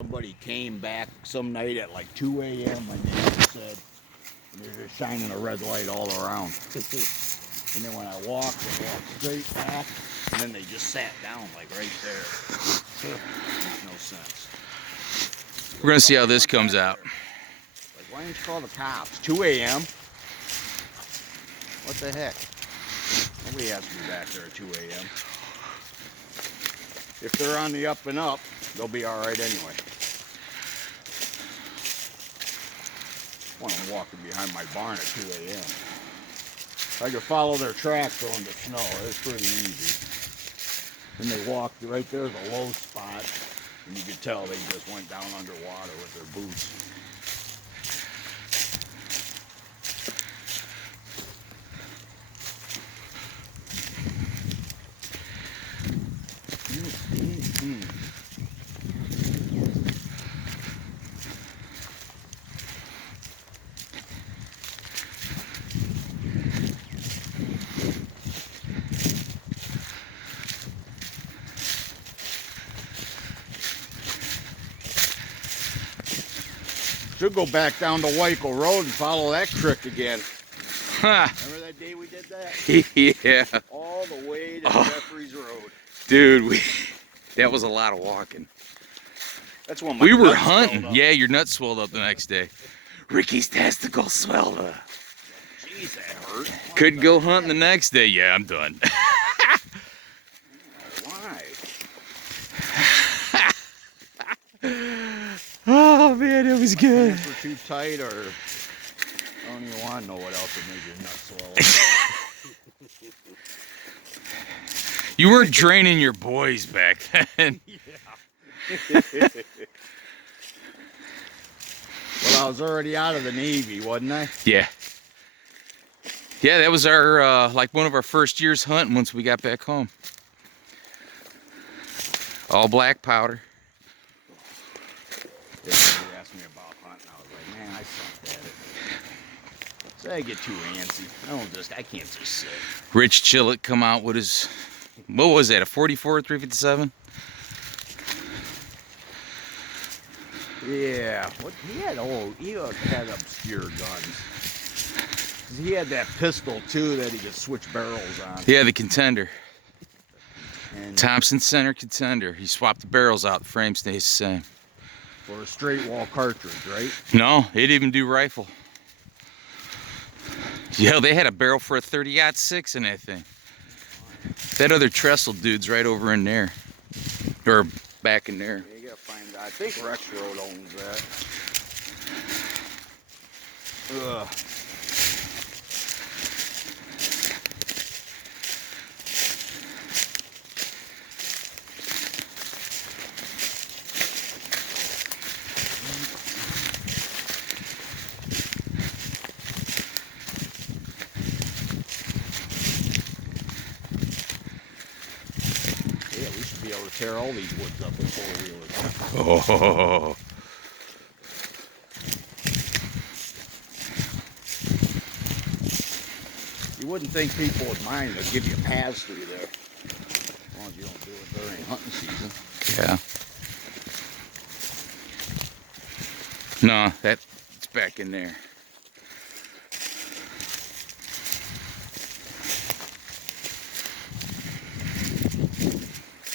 Somebody came back some night at like 2 a.m. My neighbor said, and they're just shining a red light all around. And then when I walked, they walked straight back, and then they just sat down like right there. Makes no sense. We're gonna see how this comes out. Like, why didn't you call the cops? 2 a.m. What the heck? Nobody has to be back there at 2 a.m. If they're on the up and up, they'll be all right anyway. When I'm walking behind my barn at 2 a.m. I could follow their tracks going to snow. It's pretty easy. And they walked right there's a low spot, and you could tell they just went down underwater with their boots. Should go back down to Weichel Road and follow that creek again. Huh. Remember that day we did that? Yeah. All the way to Jeffries Road. Dude, that was a lot of walking. That's when my We were nuts hunting. swelled up. Yeah, your nuts swelled up the next day. Ricky's testicles swelled up. Jeez, that hurt. Couldn't go hunting the next day. Yeah, I'm done. Why? Oh man, it was good. Pants were too tight, or I don't even want to know what else would make your nuts swell up. You weren't draining your boys back then. Well, I was already out of the Navy, wasn't I? Yeah. Yeah, that was our like one of our first years hunting once we got back home. All black powder. Yeah, somebody asked me about hunting. I was like, man, I sucked at it. So I get too antsy. I can't just sit. Rich Chillett come out with his, what was that, a 44 357? Yeah, he had obscure guns. He had that pistol too that he could switch barrels on. Yeah, the Contender. And Thompson Center Contender. He swapped the barrels out, the frame stays the same. for a straight wall cartridge, right? No, he didn't even do rifle. Yeah, they had a barrel for a 30-06 in that thing. That other trestle dude's right over in there. Or back in there. Yeah, you gotta find out. I think Rex Road owns that. Ugh. Yeah, we should be able to tear all these woods up with four-wheelers. Oh. You wouldn't think people would mind. They'll give you paths through there. As long as you don't do it during hunting season. Yeah. No, that's back in there.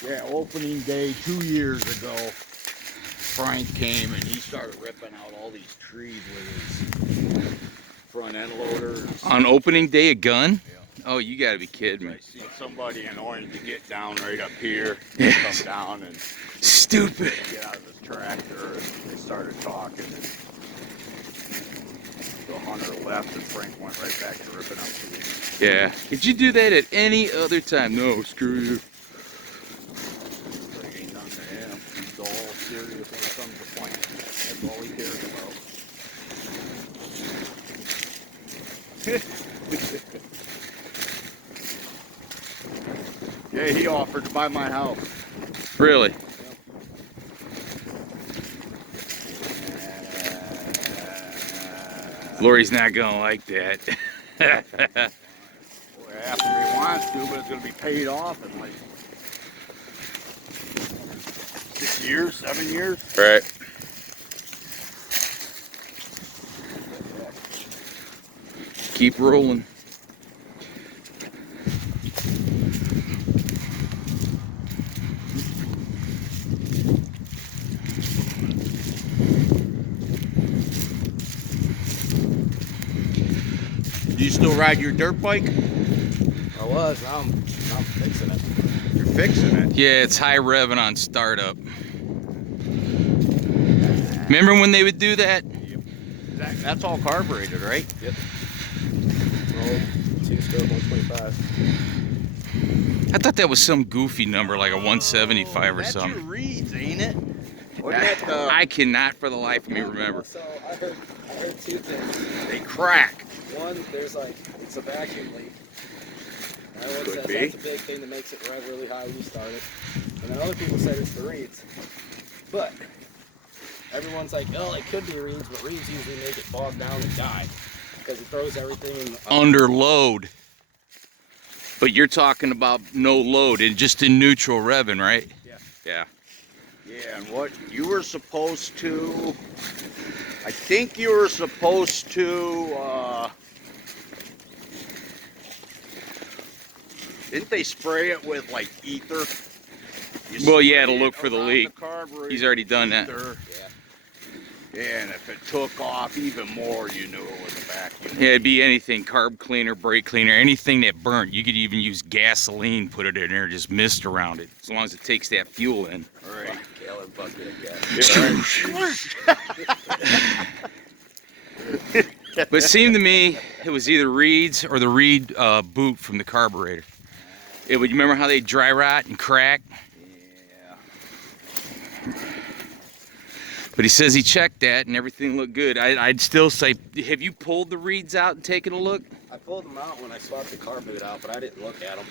Yeah, opening day 2 years ago, Frank came and he started ripping out all these trees with his front end loader. On opening day, a gun? Yeah. Oh, you gotta be kidding me. I seen somebody in orange to get down right up here, Yeah. come down and Stupid. get out of his tractor, and they started talking, and the hunter left, and Frank went right back to ripping out trees. Yeah. Could you do that at any other time? No, screw you. Like, ain't nothing to him. He's all serious when it comes to planting. That's all he cares about. Yeah, he offered to buy my house. Really? Lori's not gonna like that. Well, after he wants to, but it's going to be paid off in like 6 years, 7 years. Right. Keep rolling. Do you still ride your dirt bike? I was. Now I'm fixing it. You're fixing it. Yeah, it's high revving on startup. Remember when they would do that? That's all carbureted, right? Yep. Oh, 2-stroke 125. I thought that was some goofy number, like a 175 or That's something. your reeds, ain't it? Wasn't that the, I cannot for the life of me remember. So I heard two things. they crack. One, there's like it's a vacuum leak. Everyone Could says be. that's a big thing that makes it rev really high when you start it. And then other people said it's the reeds. But everyone's like, oh, it could be reeds, but reeds usually make it bog down and die because it throws everything in. Under load. But you're talking about no load and just in neutral revving, right? Yeah. Yeah. Yeah, and what you were supposed to, I think you were supposed to, didn't they spray it with like ether? You Well, yeah, spray to look it for the around leak. carburetor He's already done that. ether. Yeah. Yeah, and if it took off even more, you knew it was a vacuum. Yeah, it'd be anything, carb cleaner, brake cleaner, anything that burnt. You could even use gasoline, put it in there, just mist around it, as long as it takes that fuel in. All right. Gallon bucket of gas. But it seemed to me it was either reeds or the reed boot from the carburetor. It would. You remember how they dry rot and crack? Yeah. But he says he checked that and everything looked good. I'd still say, have you pulled the reeds out and taken a look? I pulled them out when I swapped the car boot out, but I didn't look at them.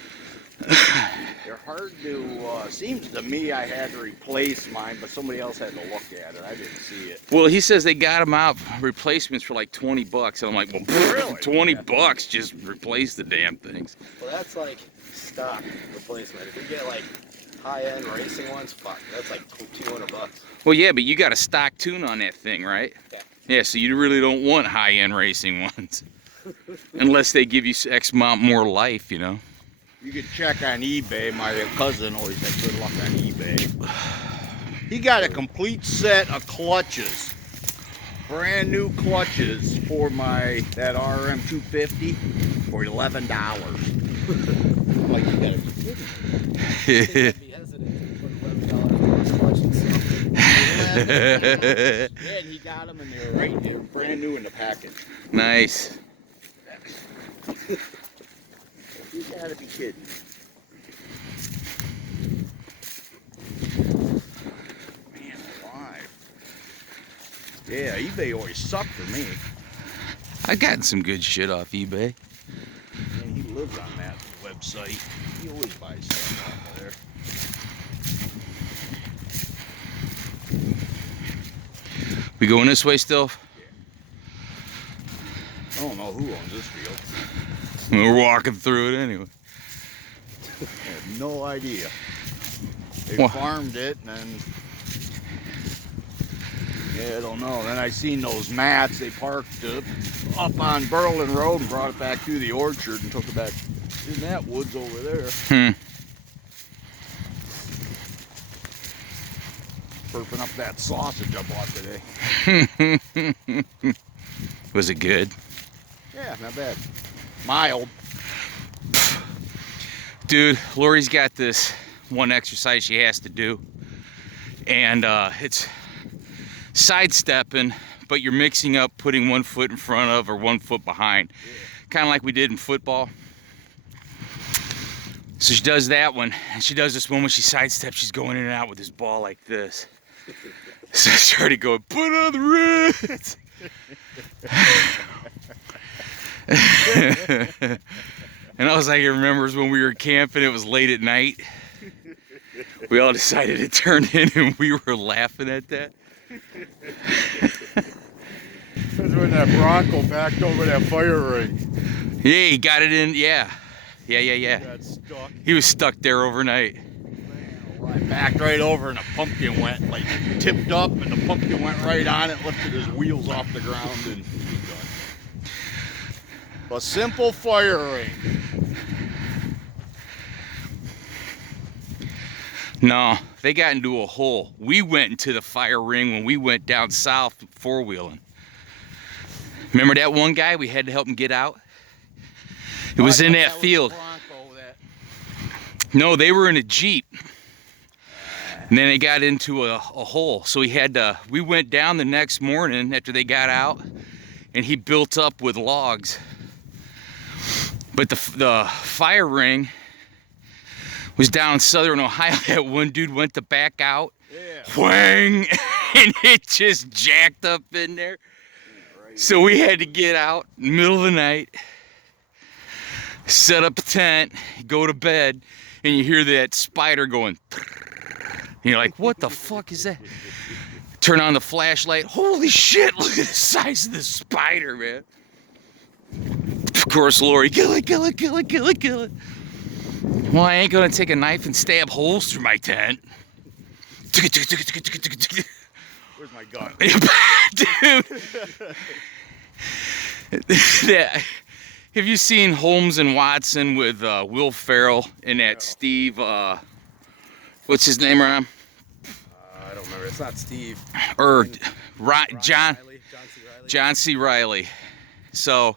They're hard to, seems to me I had to replace mine, but somebody else had to look at it. I didn't see it. Well, he says they got them out, replacements for like 20 bucks. And I'm like, well, Really? 20 bucks, just replace the damn things. Well, that's like stock replacement. If you get like high-end racing ones, fuck, that's like $200. Well, yeah, but you got a stock tune on that thing, right? Yeah. Yeah, so you really don't want high-end racing ones. Unless they give you X amount more life, you know? You can check on eBay. My cousin always had good luck on eBay. He got a complete set of clutches. Brand new clutches for that RM 250 for $11. I'm like, you gotta be kidding me. I'd be hesitant to put $11 on a clutch and stuff. Yeah, and he got them and they're right there, brand new in the package. Nice. You gotta be kidding me. Man alive. Yeah, eBay always sucked for me. I've gotten some good shit off eBay. Man, he lives on that website. He always buys stuff off of there. We going this way still? I don't know who owns this field. We're walking through it anyway. I have no idea. They Well- farmed it and then, yeah, I don't know. Then I seen those mats. They parked up on Berlin Road and brought it back through the orchard and took it back in that woods over there. Burping up that sausage I bought today. Was it good? Yeah, not bad. Mild. Dude, Lori's got this one exercise she has to do. And it's sidestepping, but you're mixing up putting one foot in front of or one foot behind. Yeah. Kind of like we did in football. So she does that one, and she does this one when she sidesteps, she's going in and out with this ball like this. So I started going, put on the reds. And I was like, it remembers when we were camping, it was late at night. We all decided to turn in and we were laughing at that. That's when that Bronco backed over that fire ring. Yeah, he got it in, yeah. Yeah. Got stuck. He was stuck there overnight. Man alive. backed right over and a pumpkin went, like, tipped up and the pumpkin went right on it, lifted his wheels off the ground, and he was done. A simple fire ring. No, they got into a hole. We went into the fire ring when we went down south four-wheeling. Remember that one guy? We had to help him get out. It was in that field. No, they were in a Jeep. And then they got into a hole. So we went down the next morning after they got out, and he built up with logs. But the fire ring was down in southern Ohio. That one dude went to back out. Yeah. Whang! And it just jacked up in there. So we had to get out in the middle of the night, set up a tent, go to bed, and you hear that spider going. And you're like, what the fuck is that? Turn on the flashlight. Holy shit, look at the size of this spider, man. Of course, Lori, kill it, kill it, kill it, kill it, kill it. Well, I ain't gonna take a knife and stab holes through my tent. Where's my gun? Dude. Have you seen Holmes and Watson with Will Ferrell and that Steve, what's his name, Ron? I don't remember. It's not Steve. Or John John C. Reilly. So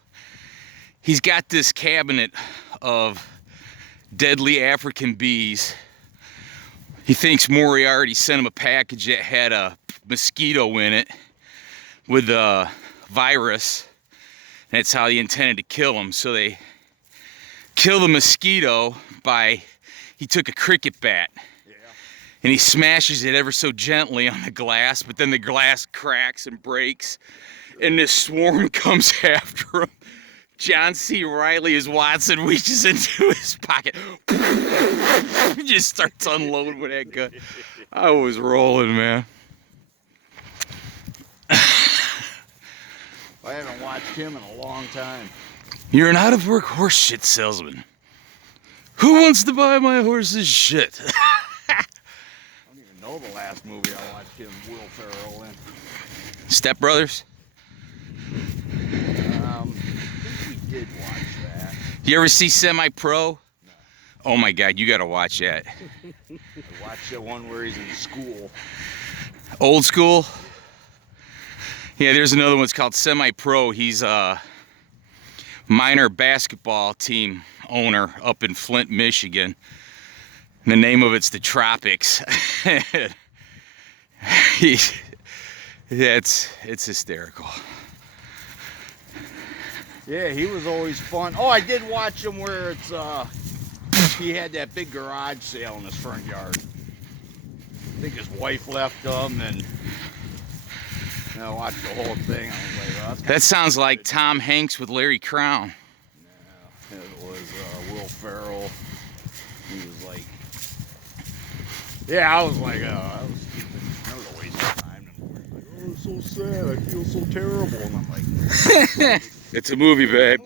he's got this cabinet of deadly African bees. He thinks Moriarty sent him a package that had a mosquito in it with a virus. That's how he intended to kill him. So they kill the mosquito by, he took a cricket bat. And he smashes it ever so gently on the glass, but then the glass cracks and breaks, and this swarm comes after him. John C. Reilly as Watson reaches into his pocket. He just starts unloading with that gun. I was rolling, man. I haven't watched him in a long time. You're an out-of-work horse shit salesman. Who wants to buy my horse's shit? I don't even know the last movie I watched him, Will Ferrell, in. Step Brothers? I think we did watch that. You ever see Semi-Pro? No. Oh my God, you gotta watch that. I watched the one where he's in school. Old School? Yeah, there's another one. It's called Semi-Pro. He's a minor basketball team owner up in Flint, Michigan. And the name of it's the Tropics. It's hysterical. Yeah, he was always fun. Oh, I did watch him where it's he had that big garage sale in his front yard. I think his wife left him, and I watched the whole thing. I was like, oh, That sounds like Tom Hanks with Larry Crown. Yeah, it was Will Ferrell. He was like, yeah, I was like, that was a waste of time. And like, oh, it's so sad. I feel so terrible. And I'm like, It's a movie, babe.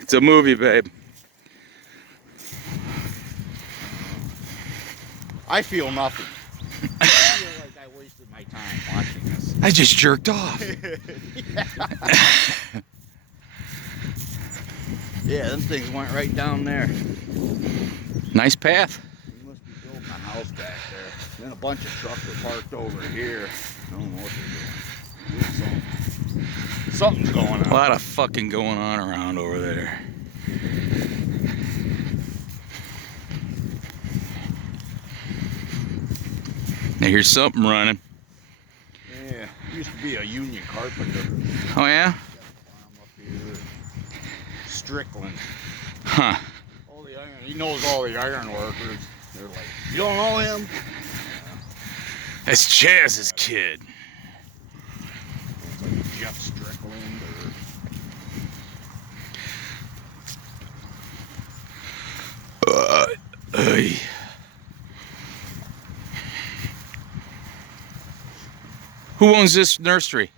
It's a movie, babe. I feel nothing. I feel like I wasted my time watching this. I just jerked off. Yeah, them things went right down there. Nice path. He must be building a house back there. Then a bunch of trucks are parked over here. I don't know what they're doing. Something's going on. A lot of fucking going on around over there. I hear something running. Yeah, used to be a union carpenter. Oh yeah? Up here. Strickland. Huh. All the iron. He knows all the iron workers. They're like, you don't know him? That's Chaz's kid. It's like Jeff Strickland or. Hey. Who owns this nursery?